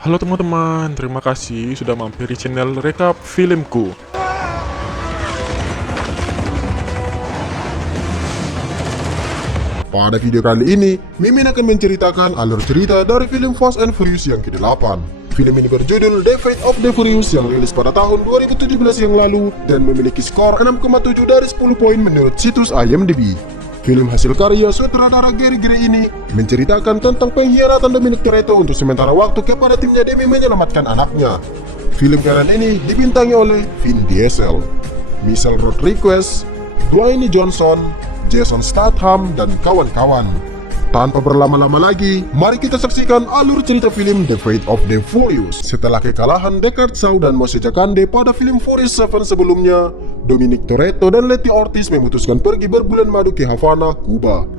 Halo teman-teman, terima kasih sudah mampir di channel Rekap Filmku. Pada video kali ini, Mimin akan menceritakan alur cerita dari film Fast and Furious yang ke-8. Film ini berjudul The Fate of the Furious yang rilis pada tahun 2017 yang lalu dan memiliki skor 6,7 dari 10 poin menurut situs IMDb. Film hasil karya sutradara Gary Gray ini menceritakan tentang pengkhianatan Dominic Toretto untuk sementara waktu kepada timnya demi menyelamatkan anaknya. Film keren ini dibintangi oleh Vin Diesel, Michelle Rodriguez, Dwayne Johnson, Jason Statham, dan kawan-kawan. Tanpa berlama-lama lagi, mari kita saksikan alur cerita film The Fate of the Furious. Setelah kekalahan Deckard Shaw dan Mose Jakande pada film Furious 7 sebelumnya, Dominic Toretto dan Letty Ortiz memutuskan pergi berbulan madu ke Havana, Kuba.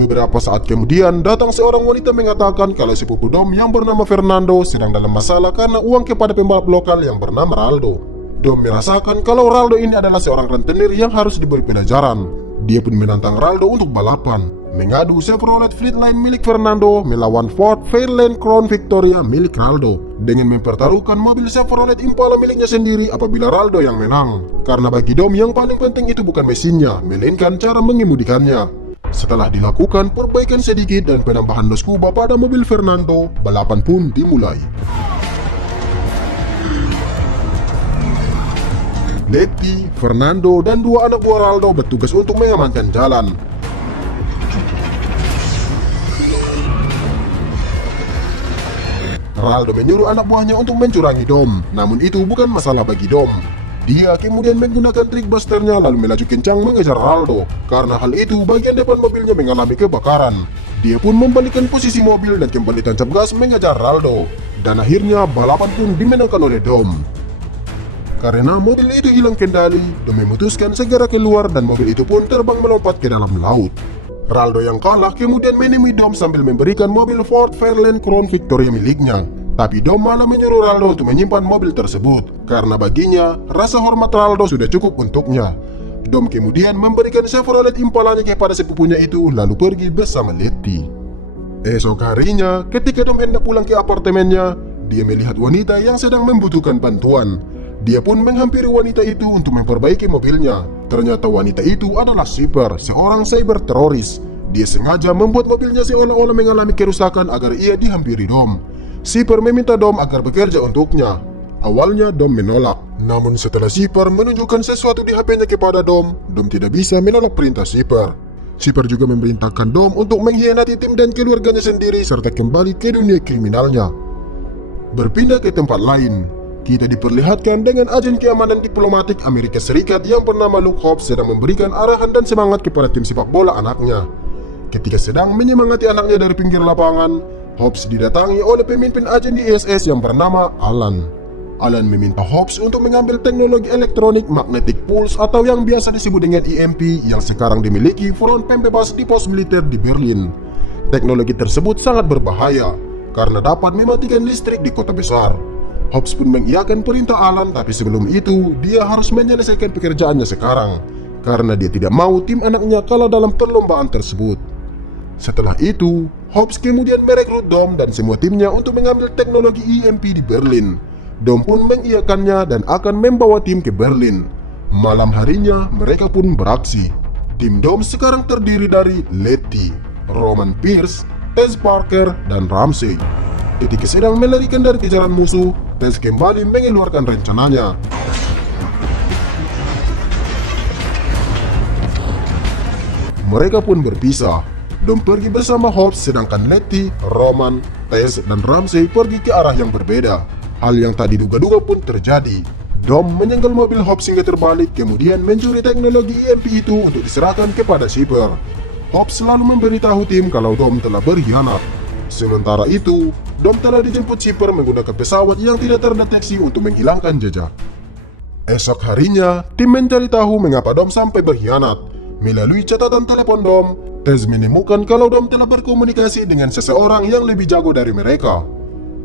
Beberapa saat kemudian, datang seorang wanita mengatakan kalau sepupu Dom yang bernama Fernando sedang dalam masalah karena uang kepada pembalap lokal yang bernama Raldo. Dom merasakan kalau Raldo ini adalah seorang rentenir yang harus diberi pelajaran. Dia pun menantang Raldo untuk balapan, mengadu Chevrolet Fleetline milik Fernando melawan Ford Fairlane Crown Victoria milik Raldo, dengan mempertaruhkan mobil Chevrolet Impala miliknya sendiri apabila Raldo yang menang. Karena bagi Dom yang paling penting itu bukan mesinnya, melainkan cara mengemudikannya. Setelah dilakukan perbaikan sedikit dan penambahan dos kuba pada mobil Fernando, balapan pun dimulai. Letty, Fernando, dan dua anak buah Raldo bertugas untuk mengamankan jalan. Raldo menyuruh anak buahnya untuk mencurangi Dom, namun itu bukan masalah bagi Dom. Dia kemudian menggunakan trik busternya lalu melaju kencang mengejar Raldo. Karena hal itu, bagian depan mobilnya mengalami kebakaran. Dia pun membalikkan posisi mobil dan kembali tancap gas mengejar Raldo. Dan akhirnya balapan pun dimenangkan oleh Dom. Karena mobil itu hilang kendali, Dom memutuskan segera keluar dan mobil itu pun terbang melompat ke dalam laut. Raldo yang kalah kemudian menemui Dom sambil memberikan mobil Ford Fairlane Crown Victoria miliknya. Tapi Dom malah menyuruh Raldo untuk menyimpan mobil tersebut, karena baginya rasa hormat Raldo sudah cukup untuknya. Dom kemudian memberikan Chevrolet Impalanya kepada sepupunya itu lalu pergi bersama Letty. Esok harinya, ketika Dom hendak pulang ke apartemennya, dia melihat wanita yang sedang membutuhkan bantuan. Dia pun menghampiri wanita itu untuk memperbaiki mobilnya. Ternyata wanita itu adalah Shipper, seorang cyber teroris. Dia sengaja membuat mobilnya seolah-olah mengalami kerusakan agar ia dihampiri Dom. Shipper meminta Dom agar bekerja untuknya. Awalnya Dom menolak, namun setelah Shipper menunjukkan sesuatu di HP-nya kepada Dom, Dom tidak bisa menolak perintah Shipper. Shipper juga memerintahkan Dom untuk mengkhianati tim dan keluarganya sendiri serta kembali ke dunia kriminalnya. Berpindah ke tempat lain, kita diperlihatkan dengan agen keamanan diplomatik Amerika Serikat yang bernama Luke Hobbs sedang memberikan arahan dan semangat kepada tim sepak bola anaknya. Ketika sedang menyemangati anaknya dari pinggir lapangan, Hobbs didatangi oleh pemimpin agen di ISS yang bernama Alan. Alan meminta Hobbs untuk mengambil teknologi elektronik magnetic pulse atau yang biasa disebut dengan EMP yang sekarang dimiliki front pembebas di pos militer di Berlin. Teknologi tersebut sangat berbahaya karena dapat mematikan listrik di kota besar. Hobbs pun mengiyakan perintah Alan, tapi sebelum itu dia harus menyelesaikan pekerjaannya sekarang karena dia tidak mau tim anaknya kalah dalam perlombaan tersebut. Setelah itu, Hobbs kemudian merekrut Dom dan semua timnya untuk mengambil teknologi EMP di Berlin. Dom pun mengiyakannya dan akan membawa tim ke Berlin. Malam harinya mereka pun beraksi. Tim Dom sekarang terdiri dari Letty, Roman Pierce, Tess Parker, dan Ramsey. Ketika sedang melarikan dari kejaran musuh, Tess kembali mengeluarkan rencananya. Mereka pun berpisah. Dom pergi bersama Hobbs sedangkan Letty, Roman, Tess, dan Ramsey pergi ke arah yang berbeda. Hal yang tak diduga-duga pun terjadi. Dom menyenggal mobil Hobbs hingga terbalik kemudian mencuri teknologi EMP itu untuk diserahkan kepada Shipper. Hobbs selalu memberitahu tim kalau Dom telah berkhianat. Sementara itu, Dom telah dijemput Shipper menggunakan pesawat yang tidak terdeteksi untuk menghilangkan jejak. Esok harinya, tim mencari tahu mengapa Dom sampai berkhianat. Melalui catatan telepon Dom, Tess menemukan kalau Dom telah berkomunikasi dengan seseorang yang lebih jago dari mereka.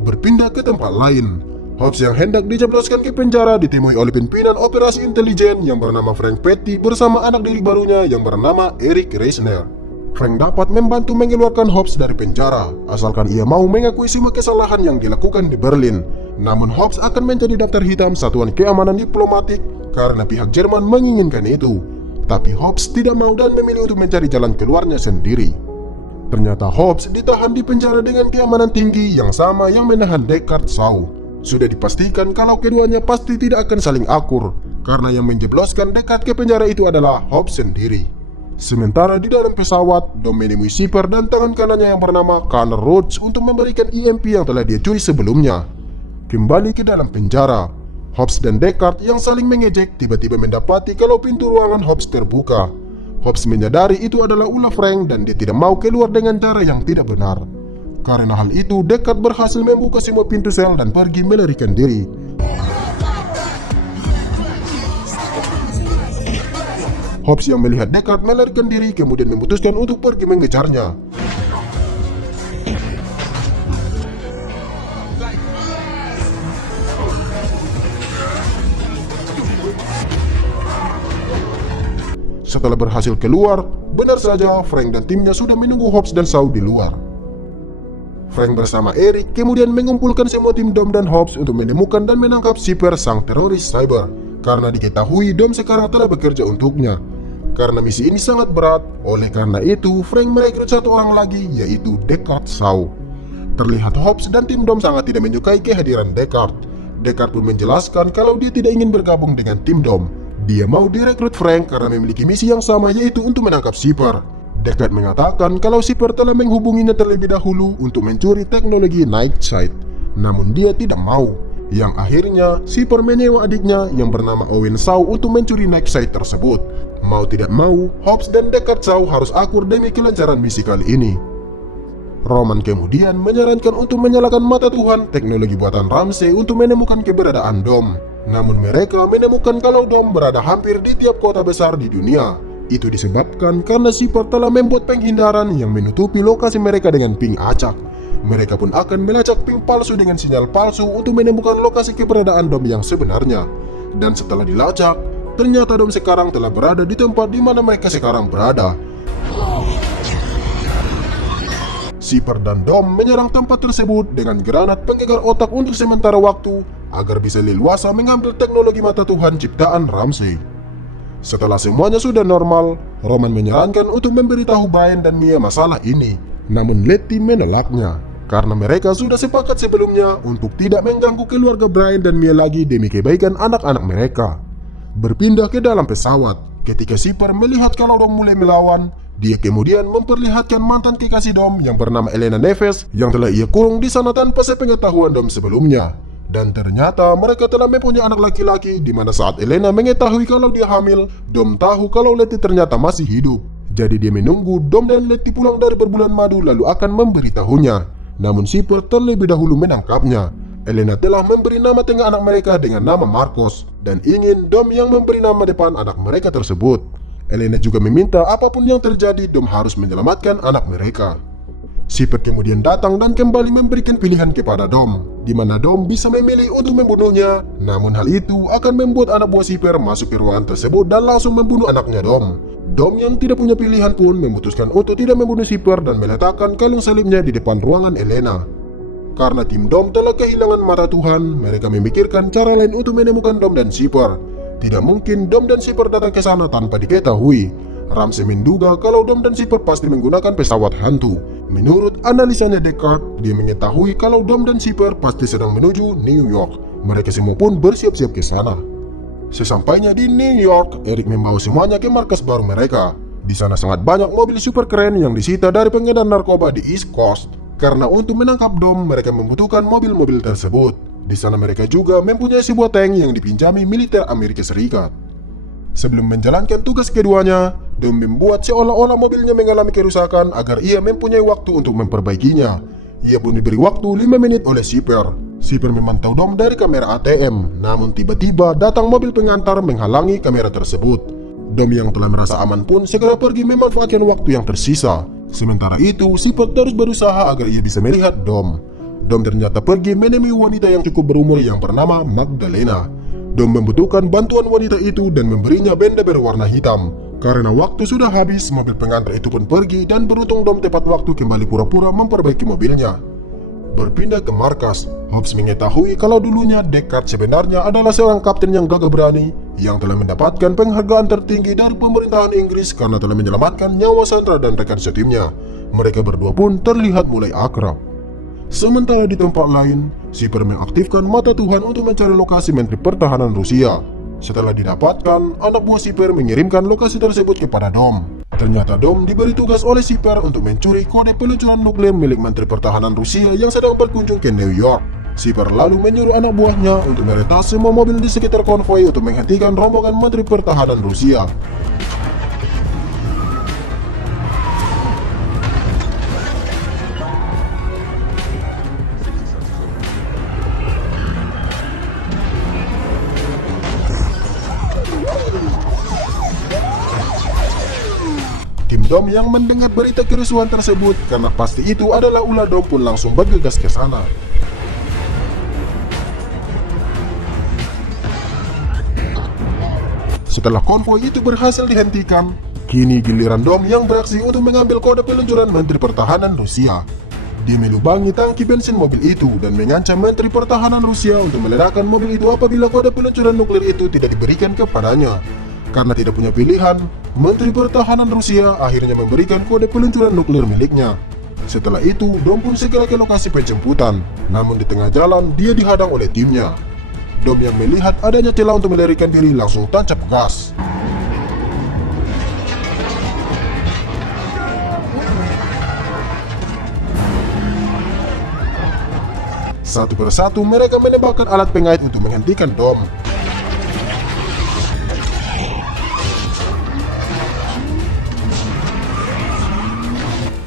Berpindah ke tempat lain, Hobbs yang hendak dijebloskan ke penjara ditemui oleh pimpinan operasi intelijen yang bernama Frank Petty bersama anak diri barunya yang bernama Eric Reisner. Frank dapat membantu mengeluarkan Hobbs dari penjara, asalkan ia mau mengakui semua kesalahan yang dilakukan di Berlin. Namun Hobbs akan menjadi daftar hitam Satuan Keamanan Diplomatik karena pihak Jerman menginginkan itu. Tapi Hobbs tidak mau dan memilih untuk mencari jalan keluarnya sendiri. Ternyata Hobbs ditahan di penjara dengan keamanan tinggi yang sama yang menahan Deckard Shaw. Sudah dipastikan kalau keduanya pasti tidak akan saling akur, karena yang menjebloskan Deckard ke penjara itu adalah Hobbs sendiri. Sementara di dalam pesawat, Dom menemui Shipper dan tangan kanannya yang bernama Connor Rhodes untuk memberikan EMP yang telah dia curi sebelumnya. Kembali ke dalam penjara, Hobbs dan Deckard yang saling mengejek tiba-tiba mendapati kalau pintu ruangan Hobbs terbuka. Hobbs menyadari itu adalah ulah Frank dan dia tidak mau keluar dengan cara yang tidak benar. Karena hal itu, Deckard berhasil membuka semua pintu sel dan pergi melarikan diri. Hobbs yang melihat Deckard melarikan diri kemudian memutuskan untuk pergi mengejarnya. Setelah berhasil keluar, benar saja Frank dan timnya sudah menunggu Hobbs dan Shaw di luar. Frank bersama Eric kemudian mengumpulkan semua tim Dom dan Hobbs untuk menemukan dan menangkap Shipper sang teroris cyber, karena diketahui Dom sekarang telah bekerja untuknya. Karena misi ini sangat berat, oleh karena itu Frank merekrut satu orang lagi, yaitu Deckard Shaw. Terlihat Hobbs dan tim Dom sangat tidak menyukai kehadiran Deckard. Deckard pun menjelaskan kalau dia tidak ingin bergabung dengan tim Dom. Dia mau direkrut Frank karena memiliki misi yang sama, yaitu untuk menangkap Shipper. Deckard mengatakan kalau Shipper telah menghubunginya terlebih dahulu untuk mencuri teknologi Nightside. Namun dia tidak mau. Yang akhirnya Shipper menyewa adiknya yang bernama Owen Shaw untuk mencuri Nightside tersebut. Mau tidak mau, Hobbs dan Deckard Shaw harus akur demi kelancaran misi kali ini. Roman kemudian menyarankan untuk menyalakan mata Tuhan teknologi buatan Ramsey untuk menemukan keberadaan Dom. Namun mereka menemukan kalau Dom berada hampir di tiap kota besar di dunia. Itu disebabkan karena Shipper telah membuat penghindaran yang menutupi lokasi mereka dengan ping acak. Mereka pun akan melacak ping palsu dengan sinyal palsu untuk menemukan lokasi keberadaan Dom yang sebenarnya. Dan setelah dilacak, ternyata Dom sekarang telah berada di tempat di mana mereka sekarang berada. Shipper dan Dom menyerang tempat tersebut dengan granat penggegar otak untuk sementara waktu agar bisa leluasa mengambil teknologi mata Tuhan ciptaan Ramsey. Setelah semuanya sudah normal, Roman menyarankan untuk memberitahu Brian dan Mia masalah ini. Namun Letty menolaknya, karena mereka sudah sepakat sebelumnya untuk tidak mengganggu keluarga Brian dan Mia lagi demi kebaikan anak-anak mereka. Berpindah ke dalam pesawat, ketika Shipper melihat kalau Dom mulai melawan, dia kemudian memperlihatkan mantan kekasih Dom yang bernama Elena Neves yang telah ia kurung di sana tanpa sepengetahuan Dom sebelumnya. Dan ternyata mereka telah mempunyai anak laki-laki, di mana saat Elena mengetahui kalau dia hamil, Dom tahu kalau Letty ternyata masih hidup. Jadi dia menunggu Dom dan Letty pulang dari berbulan madu lalu akan memberitahunya. Namun Shipper terlebih dahulu menangkapnya. Elena telah memberi nama tengah anak mereka dengan nama Marcos, dan ingin Dom yang memberi nama depan anak mereka tersebut. Elena juga meminta apapun yang terjadi, Dom harus menyelamatkan anak mereka. Shipper kemudian datang dan kembali memberikan pilihan kepada Dom, di mana Dom bisa memilih untuk membunuhnya. Namun hal itu akan membuat anak buah Shipper masuk ke ruangan tersebut dan langsung membunuh anaknya Dom. Dom yang tidak punya pilihan pun memutuskan untuk tidak membunuh Shipper dan meletakkan kalung salibnya di depan ruangan Elena. Karena tim Dom telah kehilangan mata Tuhan, mereka memikirkan cara lain untuk menemukan Dom dan Shipper. Tidak mungkin Dom dan Shipper datang ke sana tanpa diketahui. Ramsey menduga kalau Dom dan Shipper pasti menggunakan pesawat hantu. Menurut analisanya Deckard, dia mengetahui kalau Dom dan Shipper pasti sedang menuju New York. Mereka semua pun bersiap-siap ke sana. Sesampainya di New York, Eric membawa semuanya ke markas baru mereka. Di sana sangat banyak mobil super keren yang disita dari pengedar narkoba di East Coast. Karena untuk menangkap Dom, mereka membutuhkan mobil-mobil tersebut. Di sana mereka juga mempunyai sebuah tank yang dipinjami militer Amerika Serikat. Sebelum menjalankan tugas keduanya, Dom membuat seolah-olah mobilnya mengalami kerusakan agar ia mempunyai waktu untuk memperbaikinya. Ia pun diberi waktu 5 menit oleh Shipper. Shipper memantau Dom dari kamera ATM, namun tiba-tiba datang mobil pengantar menghalangi kamera tersebut. Dom yang telah merasa aman pun segera pergi memanfaatkan waktu yang tersisa. Sementara itu, Shipper terus berusaha agar ia bisa melihat Dom. Dom ternyata pergi menemui wanita yang cukup berumur yang bernama Magdalena. Dom membutuhkan bantuan wanita itu dan memberinya benda berwarna hitam. Karena waktu sudah habis, mobil pengantar itu pun pergi dan beruntung Dom tepat waktu kembali pura-pura memperbaiki mobilnya. Berpindah ke markas, Hobbs mengetahui kalau dulunya Deckard sebenarnya adalah seorang kapten yang gagah berani yang telah mendapatkan penghargaan tertinggi dari pemerintahan Inggris karena telah menyelamatkan nyawa Sandra dan rekan setimnya. Mereka berdua pun terlihat mulai akrab. Sementara di tempat lain, Shipper mengaktifkan mata Tuhan untuk mencari lokasi Menteri Pertahanan Rusia. Setelah didapatkan, anak buah Shipper mengirimkan lokasi tersebut kepada Dom. Ternyata Dom diberi tugas oleh Shipper untuk mencuri kode peluncuran nuklir milik Menteri Pertahanan Rusia yang sedang berkunjung ke New York. Shipper lalu menyuruh anak buahnya untuk meretas semua mobil di sekitar konvoi untuk menghentikan rombongan Menteri Pertahanan Rusia. Tim Dom yang mendengar berita kerusuhan tersebut karena pasti itu adalah ulah Dom pun langsung bergegas ke sana. Setelah konvoi itu berhasil dihentikan, kini giliran Dom yang beraksi untuk mengambil kode peluncuran Menteri Pertahanan Rusia. Dia melubangi tangki bensin mobil itu dan mengancam Menteri Pertahanan Rusia untuk meledakkan mobil itu apabila kode peluncuran nuklir itu tidak diberikan kepadanya. Karena tidak punya pilihan, Menteri Pertahanan Rusia akhirnya memberikan kode peluncuran nuklir miliknya. Setelah itu, Dom pun segera ke lokasi penjemputan. Namun di tengah jalan, dia dihadang oleh timnya. Dom yang melihat adanya celah untuk melarikan diri langsung tancap gas. Satu persatu mereka menembakkan alat pengait untuk menghentikan Dom.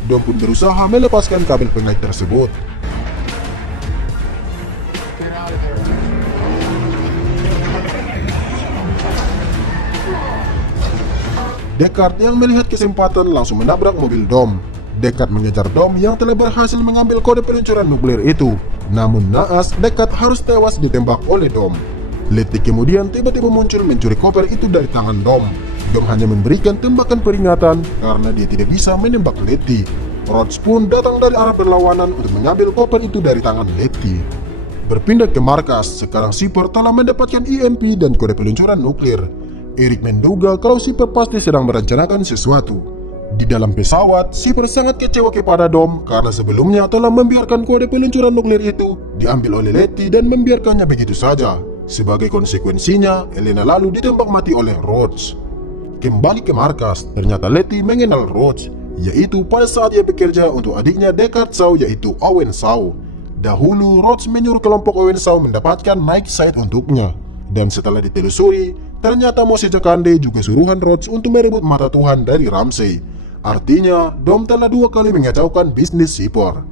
Dom pun berusaha melepaskan kabel pengait tersebut. Deckard yang melihat kesempatan langsung menabrak mobil Dom. Deckard mengejar Dom yang telah berhasil mengambil kode peluncuran nuklir itu. Namun naas, Deckard harus tewas ditembak oleh Dom. Letty kemudian tiba-tiba muncul mencuri koper itu dari tangan Dom. Dom hanya memberikan tembakan peringatan karena dia tidak bisa menembak Letty. Rhodes pun datang dari arah berlawanan untuk mengambil koper itu dari tangan Letty. Berpindah ke markas, sekarang Shipper telah mendapatkan EMP dan kode peluncuran nuklir. Eric menduga kalau Shipper pasti sedang merencanakan sesuatu. Di dalam pesawat, Shipper sangat kecewa kepada Dom karena sebelumnya telah membiarkan kode peluncuran nuklir itu diambil oleh Letty dan membiarkannya begitu saja. Sebagai konsekuensinya, Elena lalu ditembak mati oleh Rhodes. Kembali ke markas, ternyata Letty mengenal Rhodes, yaitu pada saat ia bekerja untuk adiknya Deckard Shaw yaitu Owen Shaw. Dahulu, Rhodes menyuruh kelompok Owen Shaw mendapatkan Night Sight untuknya. Dan setelah ditelusuri, ternyata Moshe Jakande juga suruhan Rhodes untuk merebut mata Tuhan dari Ramsey. Artinya, Dom telah 2 kali mengacaukan bisnis Shipper.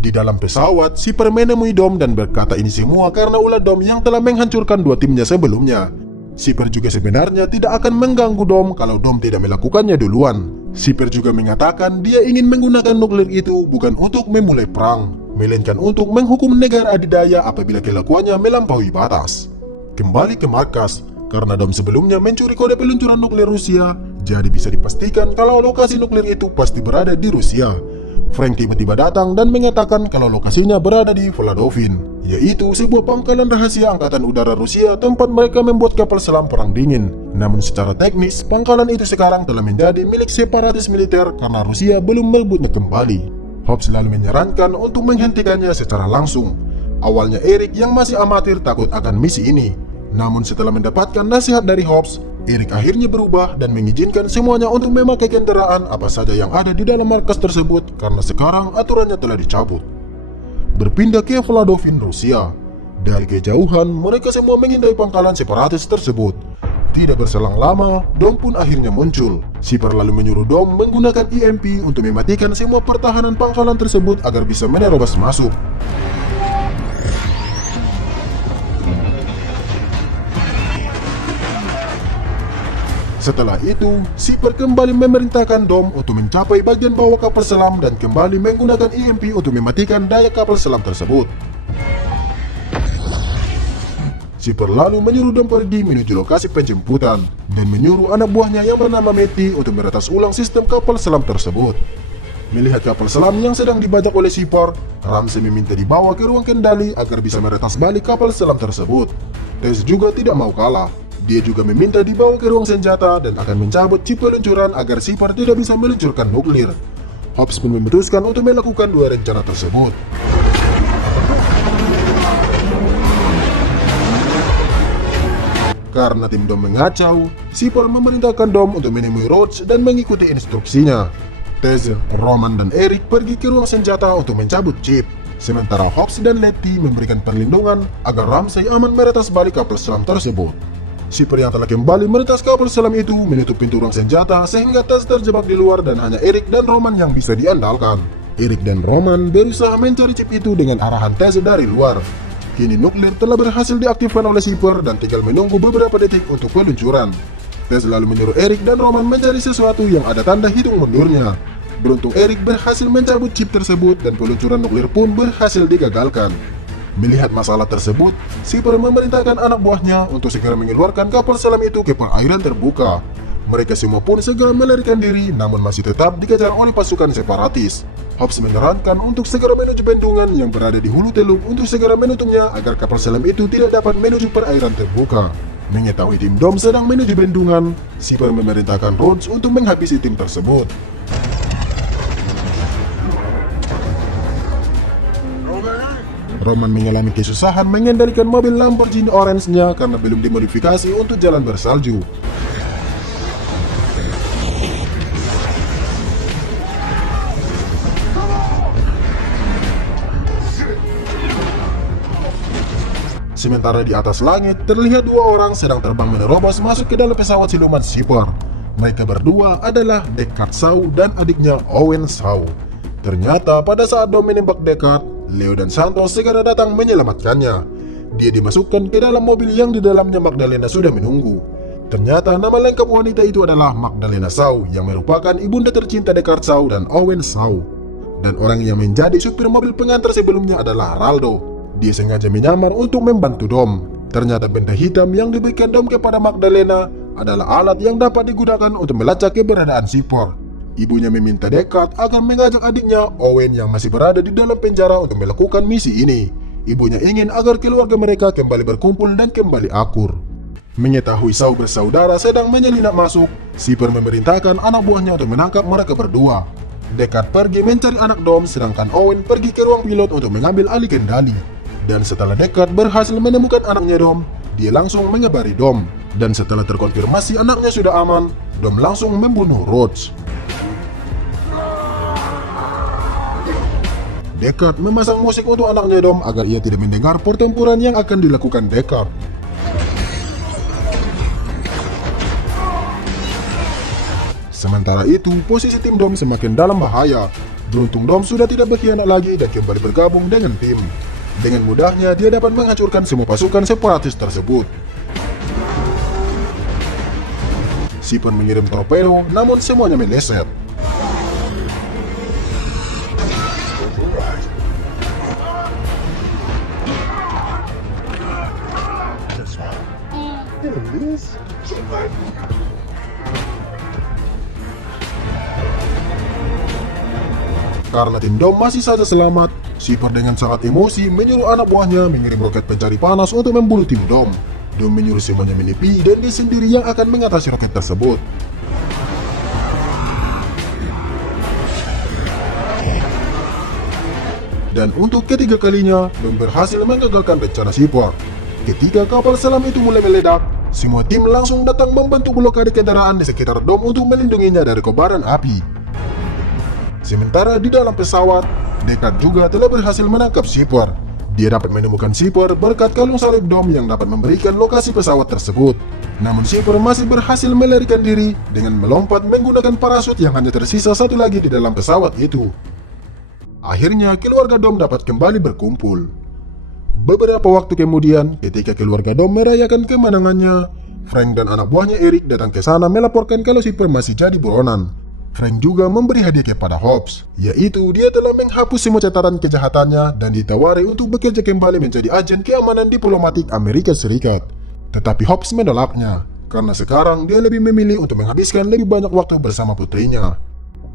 Di dalam pesawat, Shipper menemui Dom dan berkata ini semua karena ulah Dom yang telah menghancurkan 2 timnya sebelumnya. Shipper juga sebenarnya tidak akan mengganggu Dom kalau Dom tidak melakukannya duluan. Shipper juga mengatakan dia ingin menggunakan nuklir itu bukan untuk memulai perang, melainkan untuk menghukum negara adidaya apabila kelakuannya melampaui batas. Kembali ke markas, karena Dom sebelumnya mencuri kode peluncuran nuklir Rusia, jadi bisa dipastikan kalau lokasi nuklir itu pasti berada di Rusia. Frank tiba-tiba datang dan mengatakan kalau lokasinya berada di Vladovin, yaitu sebuah pangkalan rahasia Angkatan Udara Rusia tempat mereka membuat kapal selam perang dingin. Namun secara teknis, pangkalan itu sekarang telah menjadi milik separatis militer karena Rusia belum merebutnya kembali. Hobbs lalu menyarankan untuk menghentikannya secara langsung. Awalnya Eric yang masih amatir takut akan misi ini. Namun setelah mendapatkan nasihat dari Hobbs, Eric akhirnya berubah dan mengizinkan semuanya untuk memakai kendaraan apa saja yang ada di dalam markas tersebut karena sekarang aturannya telah dicabut. Berpindah ke Vladovin, Rusia. Dari kejauhan, mereka semua menghindari pangkalan separatis tersebut. Tidak berselang lama, Dom pun akhirnya muncul. Shipper lalu menyuruh Dom menggunakan EMP untuk mematikan semua pertahanan pangkalan tersebut agar bisa menerobos masuk. Setelah itu, Shipper kembali memerintahkan Dom untuk mencapai bagian bawah kapal selam dan kembali menggunakan EMP untuk mematikan daya kapal selam tersebut. Sipper lalu menyuruh Dom pergi menuju lokasi penjemputan dan menyuruh anak buahnya yang bernama Matty untuk meretas ulang sistem kapal selam tersebut. Melihat kapal selam yang sedang dibajak oleh Sipper, Ramsey meminta dibawa ke ruang kendali agar bisa meretas balik kapal selam tersebut. Tess juga tidak mau kalah. Dia juga meminta dibawa ke ruang senjata dan akan mencabut chip peluncuran agar Sipper tidak bisa meluncurkan nuklir. Hobbs pun memutuskan untuk melakukan dua rencana tersebut. Karena tim Dom mengacau, Sipper memerintahkan Dom untuk menemui Rhodes dan mengikuti instruksinya. Tess, Roman, dan Eric pergi ke ruang senjata untuk mencabut chip. Sementara Hobbs dan Letty memberikan perlindungan agar Ramsey aman meretas balik kapal selam tersebut. Sipper yang telah kembali meretas kapal selam itu menutup pintu ruang senjata sehingga Tess terjebak di luar dan hanya Eric dan Roman yang bisa diandalkan. Eric dan Roman berusaha mencari chip itu dengan arahan Tess dari luar. Kini nuklir telah berhasil diaktifkan oleh Sipper dan tinggal menunggu beberapa detik untuk peluncuran. Tess lalu menyuruh Eric dan Roman mencari sesuatu yang ada tanda hitung mundurnya. Beruntung Eric berhasil mencabut chip tersebut dan peluncuran nuklir pun berhasil digagalkan. Melihat masalah tersebut, Sipper memerintahkan anak buahnya untuk segera mengeluarkan kapal selam itu ke perairan terbuka. Mereka semua pun segera melarikan diri namun masih tetap dikejar oleh pasukan separatis. Hobbs menyarankan untuk segera menuju bendungan yang berada di hulu teluk untuk segera menutupnya agar kapal selam itu tidak dapat menuju perairan terbuka. Mengetahui tim Dom sedang menuju bendungan, Sipper memerintahkan Rhodes untuk menghabisi tim tersebut. Roman mengalami kesusahan mengendalikan mobil Lamborghini Orange-nya karena belum dimodifikasi untuk jalan bersalju. Sementara di atas langit, terlihat dua orang sedang terbang menerobos masuk ke dalam pesawat siluman Sipper. Mereka berdua adalah Deckard Shaw dan adiknya Owen Shaw. Ternyata pada saat Dom menembak Deckard, Leo dan Santos segera datang menyelamatkannya. Dia dimasukkan ke dalam mobil yang di dalamnya Magdalena sudah menunggu. Ternyata nama lengkap wanita itu adalah Magdalena Shaw yang merupakan ibunda tercinta Deckard Shaw dan Owen Shaw. Dan orang yang menjadi supir mobil pengantar sebelumnya adalah Raldo. Dia sengaja menyamar untuk membantu Dom. Ternyata benda hitam yang diberikan Dom kepada Magdalena adalah alat yang dapat digunakan untuk melacak keberadaan Sipper. Ibunya meminta Deckard agar mengajak adiknya Owen yang masih berada di dalam penjara untuk melakukan misi ini. Ibunya ingin agar keluarga mereka kembali berkumpul dan kembali akur. Mengetahui Shaw bersaudara sedang menyelinap masuk, Sipper memerintahkan anak buahnya untuk menangkap mereka berdua. Deckard pergi mencari anak Dom sedangkan Owen pergi ke ruang pilot untuk mengambil alih kendali. Dan setelah Deckard berhasil menemukan anaknya Dom, dia langsung mengabari Dom. Dan setelah terkonfirmasi anaknya sudah aman, Dom langsung membunuh Rhodes. Deckard memasang musik untuk anaknya Dom agar ia tidak mendengar pertempuran yang akan dilakukan Deckard. Sementara itu, posisi tim Dom semakin dalam bahaya. Beruntung Dom sudah tidak berkhianat lagi dan kembali bergabung dengan tim. Dengan mudahnya dia dapat menghancurkan semua pasukan separatis tersebut. Sipper mengirim torpedo, namun semuanya meleset. Karena tim Dom masih saja selamat, Sipper dengan sangat emosi menyuruh anak buahnya mengirim roket pencari panas untuk membunuh tim Dom. Dom menyuruh semuanya menepi dan dia sendiri yang akan mengatasi roket tersebut. Dan untuk ketiga kalinya, Dom berhasil menggagalkan rencana Sipper. Ketika kapal selam itu mulai meledak, semua tim langsung datang membantu blokade kendaraan di sekitar Dom untuk melindunginya dari kobaran api. Sementara di dalam pesawat, Deckard juga telah berhasil menangkap Sipper. Dia dapat menemukan Sipper berkat kalung salib Dom yang dapat memberikan lokasi pesawat tersebut. Namun Sipper masih berhasil melarikan diri dengan melompat menggunakan parasut yang hanya tersisa satu lagi di dalam pesawat itu. Akhirnya keluarga Dom dapat kembali berkumpul. Beberapa waktu kemudian, ketika keluarga Dom merayakan kemenangannya, Frank dan anak buahnya Eric datang ke sana melaporkan kalau Sipper masih jadi buronan. Frank juga memberi hadiah kepada Hobbs, yaitu dia telah menghapus semua catatan kejahatannya dan ditawari untuk bekerja kembali menjadi agen keamanan diplomatik Amerika Serikat. Tetapi Hobbs menolaknya, karena sekarang dia lebih memilih untuk menghabiskan lebih banyak waktu bersama putrinya.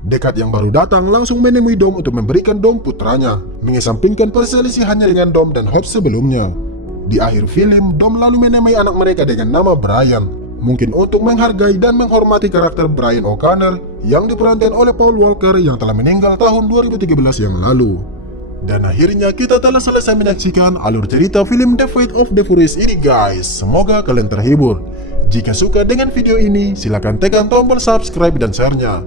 Deckard yang baru datang langsung menemui Dom untuk memberikan Dom putranya, mengesampingkan perselisihannya dengan Dom dan Hobbs sebelumnya. Di akhir film, Dom lalu menamai anak mereka dengan nama Brian, mungkin untuk menghargai dan menghormati karakter Brian O'Connor yang diperankan oleh Paul Walker yang telah meninggal tahun 2013 yang lalu. Dan akhirnya kita telah selesai menyaksikan alur cerita film The Fate of the Furious ini guys. Semoga kalian terhibur. Jika suka dengan video ini, silakan tekan tombol subscribe dan share-nya.